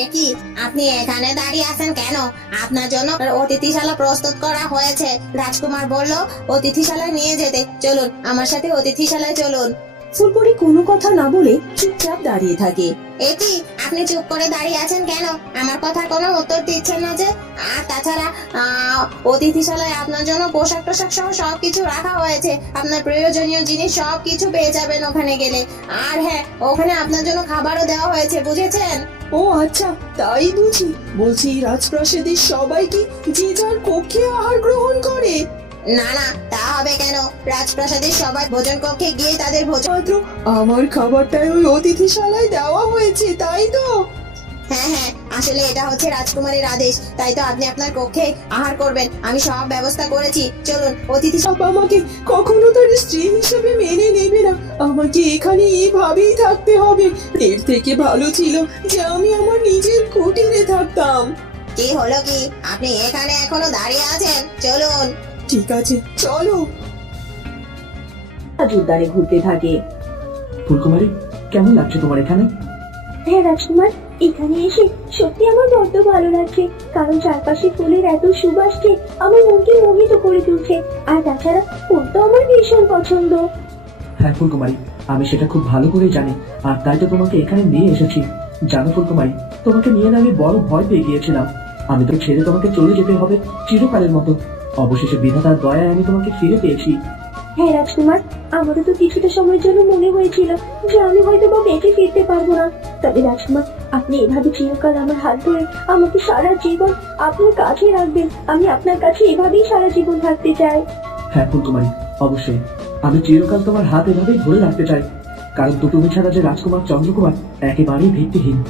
এ কি, আপনি এখানে দাঁড়িয়ে আছেন কেন? আপনার জন্য অতিথিশালা প্রস্তুত করা হয়েছে। রাজকুমার বলল অতিথিশালায় নিয়ে যেতে। চলুন আমার সাথে অতিথিশালায় চলুন। ফুলপরি কোনো কথা না বলে চুপচাপ দাঁড়িয়ে থাকে। এ কি, আপনি চুপ করে দাঁড়িয়ে আছেন কেন? আমার কথার কোনো উত্তর দিচ্ছেন না যে। আর তাছাড়া অতিথিশালায় আপনার জন্য পোশাক টোশাক সহ সবকিছু রাখা হয়েছে। আপনার প্রয়োজনীয় জিনিস সবকিছু পেয়ে যাবেন ওখানে গেলে। আর হ্যাঁ, ওখানে আপনার জন্য খাবারও দেওয়া হয়েছে, বুঝেছেন? ও আচ্ছা, তাই বুঝি। বলছি এই রাজপ্রাসাদের সবাই কি যে যার কক্ষে আহার গ্রহণ করে? না না, তা হবে কেন? রাজপ্রাসাদের সবাই ভোজন কক্ষে গিয়ে তাদের ভোজন। মাত্র আমার খাবারটাই ওই অতিথিশালায় দেওয়া হয়েছে, তাই তো? হ্যাঁ হ্যাঁ, আসলে এটা হচ্ছে রাজকুমারের আদেশ, তাই তো আপনি আপনার কক্ষে আহার করবেন। আমি সব ব্যবস্থা করেছি। চলুন অতিথি। সব আমাকে কখনো তার স্ত্রী হিসেবে মেনে নেবে না। আমাকে এখানে এইভাবেই থাকতে হবে। এর থেকে ভালো ছিল যে আমি আমার নিজের কুটিরে থাকতাম। কি হলো কি, আপনি এখানে এখনো দাঁড়িয়ে আছেন? চলুন। ঠিক আছে, চলো। উদ্যানে ঘুরতে থাকে। ফুলকুমারী, কেমন লাগছে তোমার এখানে? হ্যাঁ রাজকুমার, এখানে এসে সত্যি আমার বড্ড ভালো লাগছে, কারণ চারপাশে ফুলের এত সুবাসকে আমার মনকে মোহিত করে তুলছে। আর তাছাড়া ফুল তো আমার ভীষণ পছন্দ। হ্যাঁ ফুলকুমারী, আমি সেটা খুব ভালো করে জানি, আর তাই তো তোমাকে এখানে নিয়ে এসেছি। জানো ফুলকুমারী, তোমাকে নিয়ে না আমি বড় ভয় পেয়ে গিয়েছিলাম। আমি তো ছেড়ে তোমাকে চলে যেতে হবে চিরকালের মতো। অবশেষে বিধাতার দয়ায় আমি তোমাকে ফিরে পেয়েছি। হ্যাঁ রাজকুমার, আমারও তো কিছুটা সময়ের জন্য মনে হয়েছিল যে আমি হয়তো বা বেঁচে ফিরতে পারবো না। তবে রাজকুমার, আপনি এভাবে চিরকাল আমার হাত ধরে আমাকে সারা জীবন আপনার কাছে রাখবেন। আমি আপনার কাছে এভাবেই সারা জীবন থাকতে চাই। হ্যাঁ ফুলকুমারী, অবশ্যই আমি চিরকাল তোমার হাত এভাবেই ধরে রাখতে চাই, কারণ তো তুমি ছাড়া যে রাজকুমার চন্দ্রকুমার একেবারেই ভিত্তিহীন।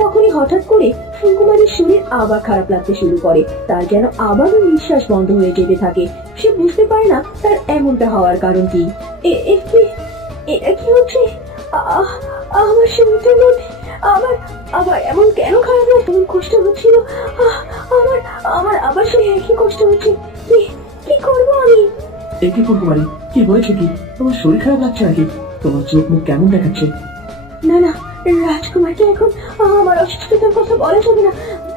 তখনই হঠাৎ করে ফুলকুমারীর শরীর আবার খারাপ লাগতে শুরু করে। তার যেন আবারও নিঃশ্বাস বন্ধ হয়ে যেতে থাকে। সে বুঝতে পারে না তার এমনটা হওয়ার কারণ কি। এটা কি হচ্ছে? আমার শরীরের মধ্যে আবার আবার এমন কেন খারাপ লাগছে? এমন কষ্ট হচ্ছিল। আমার আমার আবার সেই একই কষ্ট হচ্ছে। কি করবো আমি? একে ফুলকুমারী, কি হয়েছে? কি তোমার শরীর খারাপ লাগছে নাকি? তোমার চোখ মুখ কেমন দেখাচ্ছে? না না, রাজকুমারকে এখন আমার অসুস্থতার কথা বলা যাবে না।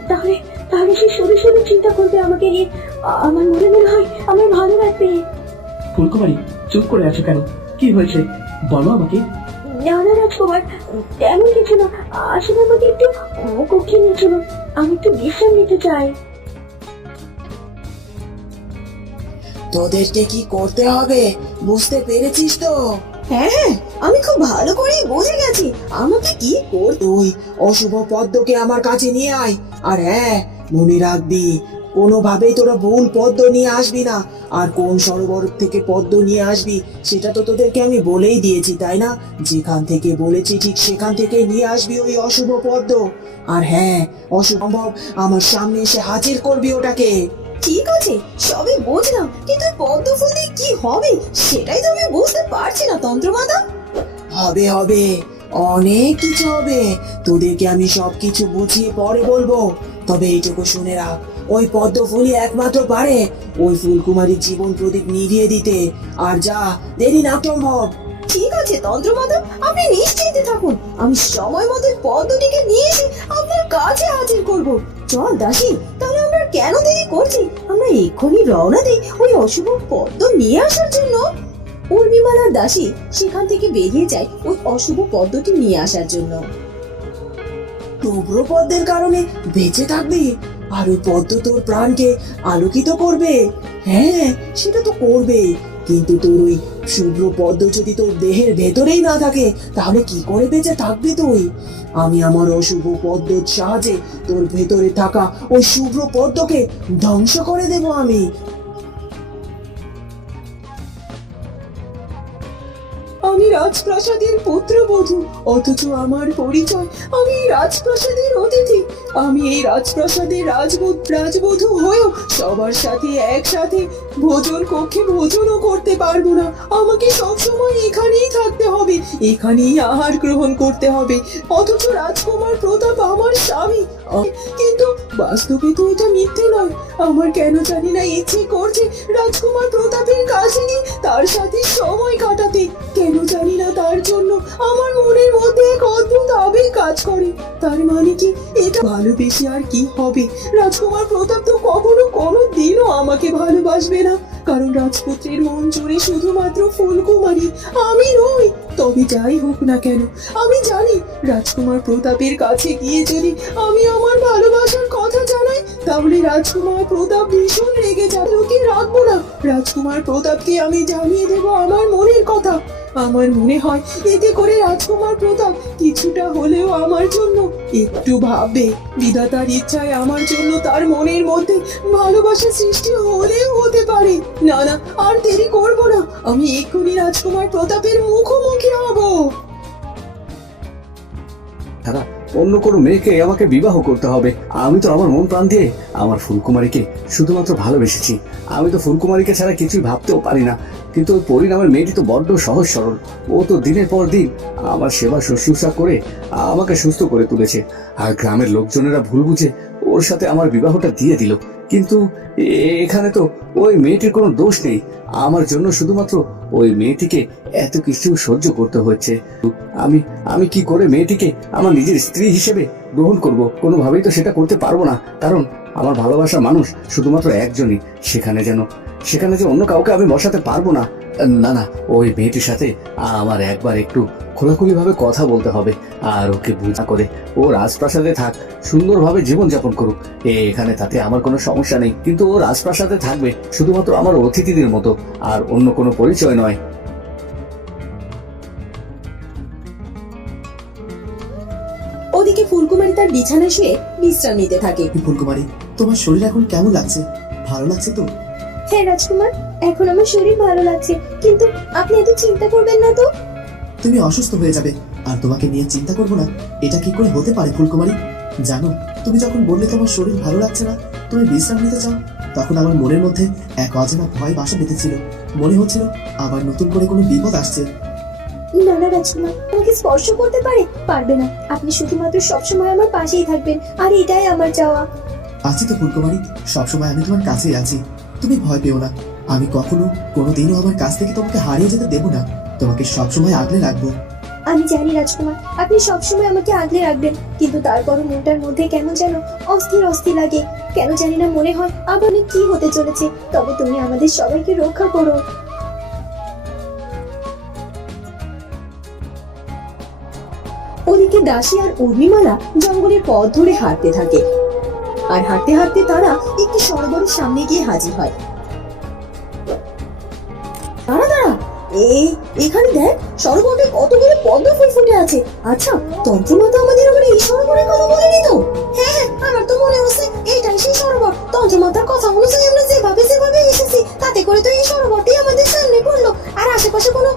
তাহলে তাহলে সে শুধু শুধু চিন্তা করবে আমাকে নিয়ে। আমার মনে হয় আমার ভালো লাগবে। ফুলকুমারী, চুপ করে আছো কেন? কি হয়েছে বলো আমাকে। না না রাজকুমার, তেমন কিছু না। আসলে আমাকে একটু কক্ষে নিয়ে চলুন, আমি একটু বিশ্রাম নিতে চাই। তোদেরকে কি করতে হবে বুঝতে পেরেছিস তো? হ্যাঁ, আমি খুব ভালো করে বুঝে গেছি আমাকে কি করতে। ওই অশুভ পদ্মকে আমার কাছে নিয়ে আয়। আর হ্যাঁ, মনে রাখবি কোনোভাবেই তোরা ভুল পদ্ম নিয়ে আসবি না। আর কোন সরোবর থেকে পদ্ম নিয়ে আসবি সেটা তো তোদেরকে আমি বলেই দিয়েছি, তাই না? যেখান থেকে বলেছি ঠিক সেখান থেকে নিয়ে আসবি ওই অশুভ পদ্ম। আর হ্যাঁ, অসম্ভব আমার সামনে এসে হাজির করবি ওটাকে। ঠিক আছে, সবই বুঝলাম, কিন্তু পদ্ম ফুল দিয়ে কি হবে সেটাই তো আমি বুঝতে পারছি না তন্ত্রমাতা। হবে হবে, অনেক কিছু হবে। তোদেরকে আমি সবকিছু বুঝিয়ে পরে বলবো। তবে এইটুকু শুনে রাখ, ওই পদ্ম ফুলই একমাত্র পারে ওই ফুলকুমারীর জীবন প্রদীপ নিভিয়ে দিতে। আর যা, দেরি না সম্ভব। ঠিক আছে তন্ত্রমাতা, আপনি নিশ্চিন্তে থাকুন। আমি সময় মতো পদ্মটিকে নিয়ে এসে আপনার কাছে হাজির করব। চল দাসী, তাহলে আমরা কেন দেরি করছি? আমরা এক্ষুনি রওনা দিই ওই অশুভ পদ্ম নিয়ে আসার জন্য। উর্মিমালার দাসী সেখান থেকে বেরিয়ে যায় ওই অশুভ পদ্মটি নিয়ে আসার জন্য। শুভ্র পদ্মের কারণে বেঁচে থাকবি, আর ওই পদ্ম তোর প্রাণকে আলোকিত করবে। হ্যাঁ, সেটা তো করবে, কিন্তু তোর ওই শুভ্র পদ্ম যদি তোর দেহের ভেতরেই না থাকে তাহলে কি করে বেঁচে থাকবি তুই? আমি আমার অশুভ পদ্মের সাহায্যে তোর ভেতরে থাকা ওই শুভ্র পদ্মকে ধ্বংস করে দেব আমি। আমি রাজপ্রাসাদের পুত্রবধূ, অথচ আমার পরিচয় আমি রাজপ্রাসাদের অতিথি। আমি এই রাজপ্রাসাদের রাজবধূ হয়েও সবার সাথে একসাথে ভোজন কক্ষে ভোজনও করতে পারবো না। আমাকে সবসময় এখানেই থাকতে হবে, এখানেই আহার গ্রহণ করতে হবে। অথচ রাজকুমার প্রতাপ আমার স্বামী, কিন্তু বাস্তবে তো এটা মিথ্যে নয়। আমার কেন জানি না ইচ্ছে করছে রাজকুমার প্রতাপের কাছে নিয়ে তার সাথে সময় কাটাতে। কেন জানি না, তার জন্য আমার মনের মধ্যে এক অদ্ভুত আবেগ কাজ করে। তার মানে কি এটা ভালোবেসে আর কি হবে? রাজকুমার প্রতাপ তো কখনো কোনো দিনও আমাকে ভালোবাসবে না, কারণ রাজপুত্রের মন জুড়ে শুধুমাত্র ফুলকুমারী, আমি নই। তবে যাই হোক না কেন, আমি জানি রাজকুমার প্রতাপের কাছে গিয়ে যদি আমি আমার ভালোবাসার কথা জানাই, তাহলে রাজকুমার প্রতাপ ভীষণ রেগে যাবে। ওকে রাখবো না। রাজকুমার প্রতাপকে আমি জানিয়ে দেব আমার মনের কথা। আমার মনে হয় এতে করে রাজকুমার প্রতাপ কিছুটা হলেও আমার জন্য একটু ভাববে। বিধাতার ইচ্ছায় আমার জন্য তার মনের মধ্যে ভালোবাসা সৃষ্টি হলেও হতে পারে। না না, আর দেরি করব না, আমি এক্ষুনি রাজকুমার প্রতাপের মুখোমুখি হব। দাদা, অন্য কোনো মেয়েকে আমাকে বিবাহ করতে হবে। আমি তো আমার মন প্রাণ দিয়ে আমার ফুলকুমারীকে শুধুমাত্র ভালোবেসেছি। আমি তো ফুলকুমারীকে ছাড়া কিছুই ভাবতেও পারি না। কিন্তু ওই পরিণামের মেয়েটি তো বড্ড সহজ সরল। ও তো দিনের পর দিন আমার সেবা শুশ্রূষা করে আমাকে সুস্থ করে তুলেছে, আর গ্রামের লোকজনেরা ভুল বুঝে ওর সাথে আমার বিবাহটা দিয়ে দিল। কিন্তু এখানে তো ওই মেয়েটির কোনো দোষ নেই। আমার জন্য শুধুমাত্র ওই মেয়েটিকে এত কিছু সহ্য করতে হচ্ছে। আমি আমি কি করে মেয়েটিকে আমার নিজের স্ত্রী হিসেবে গ্রহণ করব? কোনোভাবেই তো সেটা করতে পারবো না, কারণ আমার ভালোবাসার মানুষ শুধুমাত্র একজনই। সেখানে যে অন্য কাউকে আমি বসাতে পারবো না। না না, ওই মেয়েটির সাথে আমার একবার একটু খোলাখুলি ভাবে কথা বলতে হবে, আর ওকে বুঝা করে ও রাজপ্রাসাদে থাক, সুন্দরভাবে জীবনযাপন করুক। এখানে তাতে আমার কোনো সমস্যা নেই, কিন্তু ও রাজপ্রাসাদে থাকবে শুধুমাত্র আমার অতিথিদের মতো, আর অন্য কোনো পরিচয় নয়। ওদিকে ফুলকুমারী তার বিছানায় শুয়ে বিশ্রাম নিতে থাকে। ফুলকুমারী, তোমার শরীর এখন কেমন লাগছে? ভালো লাগছে তো? হ্যাঁ রাজকুমার, এখন আমার শরীর ভালো লাগছে, কিন্তু আপনি এত চিন্তা করবেন না তো। তুমি অসুস্থ হয়ে যাবে, আর তোমাকে নিয়ে চিন্তা করবো না, এটা কি করে হতে পারে ফুলকুমারী? জানো, তুমি যখন বললে তোমার শরীর ভালো লাগছে না, তুমি বিশ্রাম নিতে চাও, তখন আমার মনের মধ্যে এক অজানা ভয় বাসা বেঁধেছিল। মনে হচ্ছিল আবার নতুন করে কোনো বিপদ আসছে। না না রাজকুমার, আমাকে স্পর্শ করতে পারবে না। আপনি শুধুমাত্র সবসময় আমার পাশেই থাকবেন, আর এটাই আমার চাওয়া। আছি তো ফুলকুমারী, সবসময় আমি তোমার কাছেই আছি। তুমি ভয় পেও না, আমি কখনো কোনোদিনও আমার কাছ থেকে তোমাকে হারিয়ে যেতে দেবো না। তোমাকে সবসময় আগলে রাখবো। আমি জানি রাজকুমার, আপনি সবসময় আমাকে আগলে রাখবেন, কিন্তু তারপরও মনটার মধ্যে কেমন যেন অস্থির অস্থির লাগে। কেন জানি না, মনে হয় আবার কি হতে চলেছে। তবে তুমি আমাদের সবাইকে রক্ষা করো। ওদিকে দাসী আর উর্মিমালা জঙ্গলের পথ ধরে হাঁটতে থাকে, আর হাঁটতে হাঁটতে তারা একটি সরোবরের সামনে গিয়ে হাজির হয়। দাঁড়া দাঁড়া, এখানে দেখ, সরোবরে কতগুলো পদ্ম ফুল ফুটে আছে। আচ্ছা, তন্ত্রমাতা আমাদের আবার এই সরোবরের কথা বলেনি তো? হ্যাঁ হ্যাঁ, আমার তো মনে হচ্ছে এটাই সেই সরোবর। তন্ত্রমাতার কথা অনুযায়ী আমরা যেভাবে এসেছি, তাতে করে তো এই সরোবরটি আমাদের সামনে পড়লো। আর আশেপাশে কোনো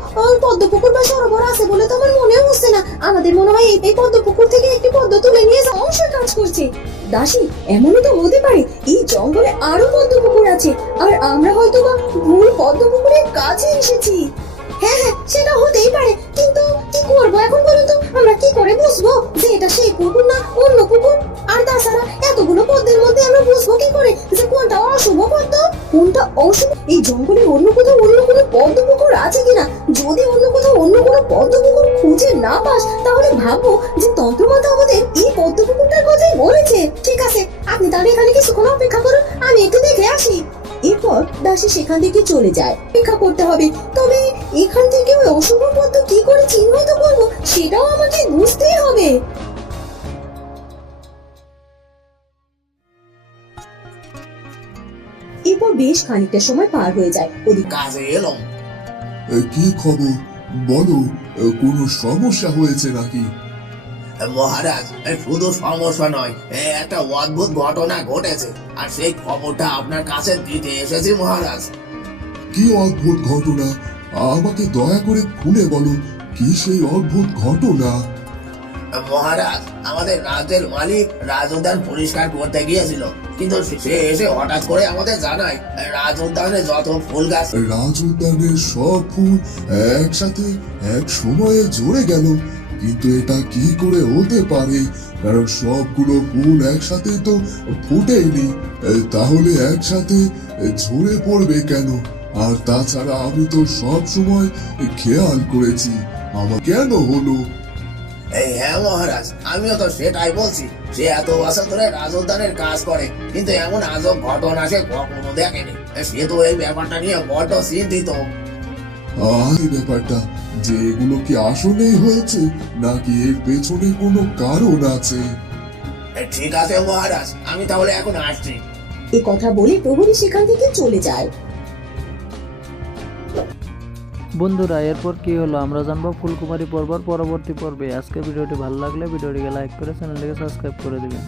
পদ্মপুকুর বা সরোবর আছে বলে তো আমার মনেও হচ্ছে না। আমাদের মনে হয় এই পদ্মপুকুর থেকে একটি পদ্ম তুলে নিয়ে যাওয়া অবশ্যই কাজ করছে। দাসী, এমনও তো হতে পারে এই জঙ্গলে আরো পদ্মপুকুর আছে, আর আমরা হয়তো বা ভুল পদ্মপুকুরের কাছে এসেছি। হ্যাঁ হ্যাঁ, সেটা হতেই পারে, কিন্তু কি করবো এখন বলুন তো? আমরা কি করে বুঝবো যে এটা সেই পুকুর না অন্য পুকুর? আর তাছাড়া এতগুলো পদ্মের মধ্যে আমরা বুঝবো কি করে যে কোনটা অশুভ পদ্ম, কোনটা অশুভ? এই জঙ্গলে অন্য কোথাও অন্য কোনো পদ্মপুকুর আছে কিনা? যদি অন্য কোথাও অন্য কোনো পদ্মপুকুর খুঁজে না পাস, তাহলে ভাববো যে তন্ত্রমাতা আমাদের এই পদ্মপুকুরটার কথাই বলেছে। ঠিক আছে, আপনি তাহলে এখানে কিছুক্ষণ অপেক্ষা করুন, আমি একটু দেখে আসি। এরপর দাসী সেখান থেকে চলে যায়। অপেক্ষা করতে হবে, তবে এখান থেকে ওই অশুভ পদ্ম কি করে চিহ্নিত করবো সেটাও আমাকে বুঝতেই হবে। এরপর বেশ খানিকটা সময় পার হয়ে যায়। ওদিকে কাজে এলাম। কি খবর বলো, কোনো সমস্যা হয়েছে নাকি? মহারাজ, শুধু সমস্যা নয়, একটা অদ্ভুত ঘটনা ঘটেছে, আর সেই খবরটা আপনার কাছে দিতে এসেছি মহারাজ। কি অদ্ভুত ঘটনা? আমাকে দয়া করে খুলে বলো, কি সেই অদ্ভুত ঘটনা? মহারাজ, আমাদের রাজ্যের মালিক রাজউদ্যান পরিষ্কার করতে গিয়েছিল, কিন্তু সে এসে হঠাৎ করে আমাদের জানায় রাজউদ্যানে যত ফুল গাছ। রাজউদ্যানের সব ফুল একসাথে এক সময়ে ঝরে গেল, কিন্তু এটা কি করে হতে পারে? কারণ সবগুলো ফুল একসাথে তো ফুটেনি, তাহলে একসাথে ঝরে পড়বে কেন? আর তাছাড়া আমি তো সব সময় খেয়াল করেছি, আমার কেন হলো? এই হ্যাঁ মহারাজ, আমিও তো সেটাই বলছি। সে এত বছর ধরে রাজউদ্যানের কাজ করে, কিন্তু এমন আজব ঘটনা সে কখনো দেখেনি। সে তো এই ব্যাপারটা নিয়ে বড্ড চিন্তিত। এই ব্যাপারটা যে এগুলো কি আসলেই হয়েছে নাকি এর পেছনে কোনো কারণ আছে? ঠিক আছে মহারাজ, আমি তাহলে এখন আসছি। এ কথা বলে প্রহরী সেখান থেকে চলে যায়। বন্ধুরা এরপর কি হলো আমরা জানবো ফুলকুমারী পর্বের পরবর্তী পর্বে। আজকে ভিডিওটি ভালো লাগলে ভিডিওটিকে লাইক করে চ্যানেলটিকে সাবস্ক্রাইব করে দিবেন।